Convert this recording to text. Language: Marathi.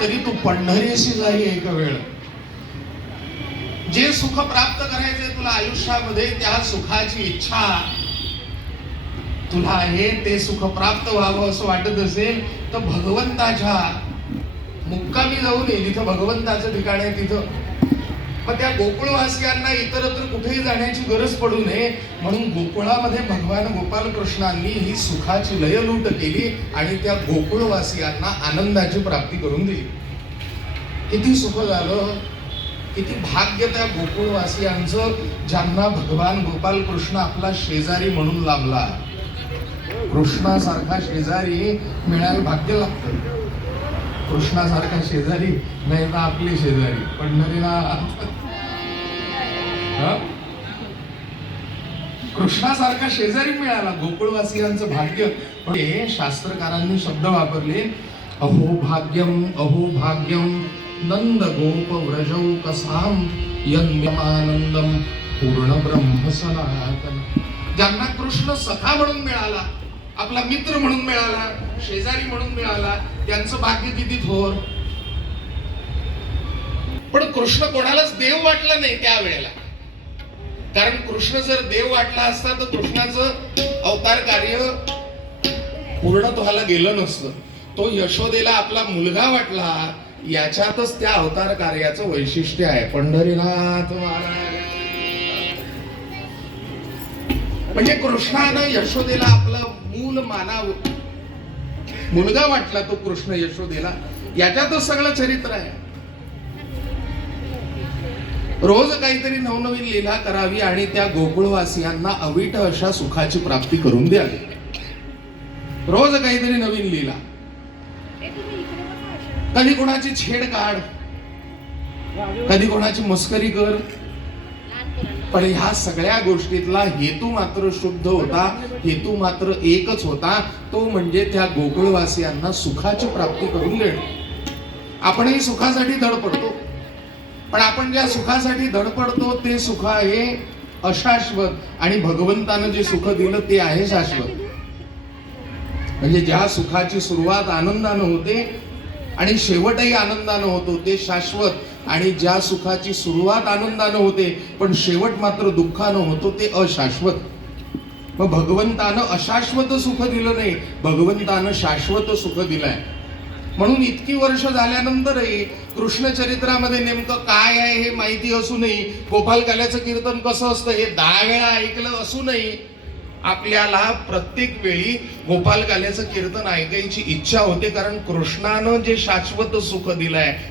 तरी तू पंढरीशी जाई एक वेळ. जे सुख प्राप्त करायचे तुला आयुष्यामध्ये, त्या सुखाची इच्छा तुला आहे, ते सुख प्राप्त व्हावं असं वाटत असेल तर भगवंताच्या मुक्कामी जाऊ नये. जिथं भगवंताचं ठिकाण आहे तिथं. मग त्या गोकुळवासियांना इतरत्र कुठेही जाण्याची गरज पडू नये म्हणून गोकुळामध्ये भगवान गोपाल कृष्णांनी ही सुखाची लयलूट केली आणि त्या गोकुळवासियांना आनंदाची प्राप्ती करून दिली. किती सुख झालं, किती भाग्य त्या गोकुळवासियांचं, ज्यांना भगवान गोपाल कृष्ण आपला शेजारी म्हणून लाभला. कृष्णासारखा शेजारी मिळायला भाग्य लागतं. कृष्णासारखा शेजारी नाही तर आपली शेजारी पंढरीनाथ. कृष्णासारखा शेजारी मिळाला गोकुळवासियांचं भाग्य. हे शास्त्रकारांनी शब्द वापरले, अहो भाग्यम नंद गोप व्रजौकसाम यन्यमानंदम पूर्ण ब्रह्म सनातन. ज्यांना कृष्ण सखा म्हणून मिळाला, आपला मित्र म्हणून मिळाला, शेजारी म्हणून मिळाला, त्यांचं भाग्य किती थोर. पण कृष्ण कोणालाच देव वाटला नाही त्यावेळेला. कारण कृष्ण जर देव वाटला असता तर कृष्णाचं अवतार कार्य पूर्ण व्हायला गेलं नसतं. तो यशोदेला आपला मुलगा वाटला, याच्यातच त्या अवतार कार्याचं वैशिष्ट्य आहे. पंढरीनाथ महाराज. म्हणजे कृष्णानं यशोदेला आपला मूल मानाव मुलगा वाटला तो कृष्ण यशोदेला, याच्यातच सगळं चरित्र आहे. रोज काहीतरी नवनवीन लीला करावी आणि त्या गोकुळवासियांना अवीट अशा सुखाची प्राप्ती करून द्यावी. रोज काहीतरी नवीन लीला. कधी कोणाची छेड काढ, कधी कोणाची मस्करी कर, पण ह्या सगळ्या गोष्टीतला हेतू मात्र शुद्ध होता. हेतू मात्र एकच होता, तो म्हणजे त्या गोकुळवासियांना सुखाची प्राप्ती करून देणे. आपणही सुखासाठी धडपडतो, पण आपण ज्या सुखासाठी धडपडतो ते सुख आहे अशाश्वत, आणि भगवंतानं जे सुख दिलं ते आहे शाश्वत. म्हणजे ज्या सुखाची सुरुवात आनंदानं होते आणि शेवटही आनंदानं होतो ते शाश्वत, आणि ज्या सुखाची सुरुवात आनंदानं होते पण शेवट मात्र दुःखानं होतो ते अशाश्वत. मग भगवंतानं अशाश्वत सुख दिलं नाही, भगवंतानं शाश्वत सुख दिलंय. म्हणून इतकी वर्ष झाल्यानंतरही कृष्ण चरित्रामध्ये नेमकं काय आहे हे माहिती असूनही, गोपाल काल्याचं कीर्तन कसं असतं हे 10 वेळा ऐकलं असूनही आपल्याला प्रत्येक वेळी गोपाल काल्याचं कीर्तन ऐकायची इच्छा होते. कारण कृष्णानं जे शाश्वत सुख दिलंय